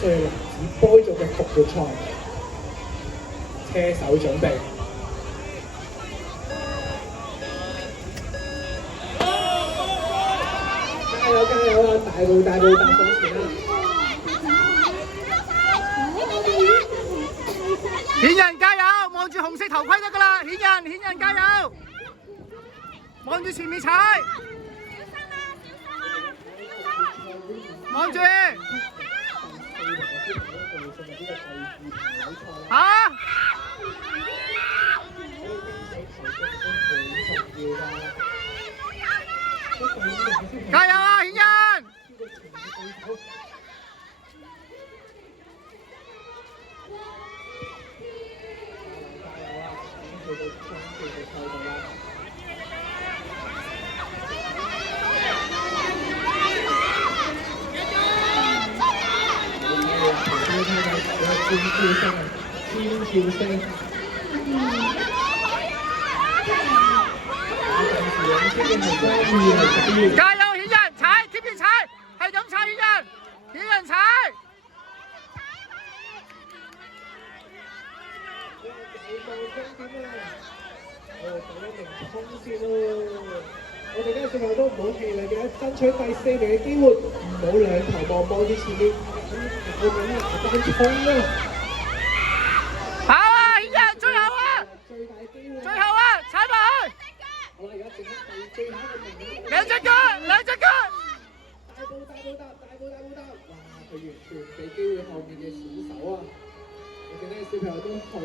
歲男子杯組嘅復活賽，車手準備。加油加油啊！大步踏上前啦！顯人加油，望住紅色頭盔得㗎啦！顯人加油，望住前面踩，望住嚇！加油啊，顯人！加油，顯人踩，貼住踩，係咁踩，顯人踩。我哋呢個小朋友都唔好氣餒嘅，爭取第4名嘅機會，唔好兩頭望住前面，我緊拿單衝啊！跑啊，顯人，最後啊！最大機會。最後啊，踩埋去！好啦，而家剩翻最後一個名額。兩隻腳！大步踏！哇！佢完全俾機會後面嘅選手啊！我哋呢個小朋友都好。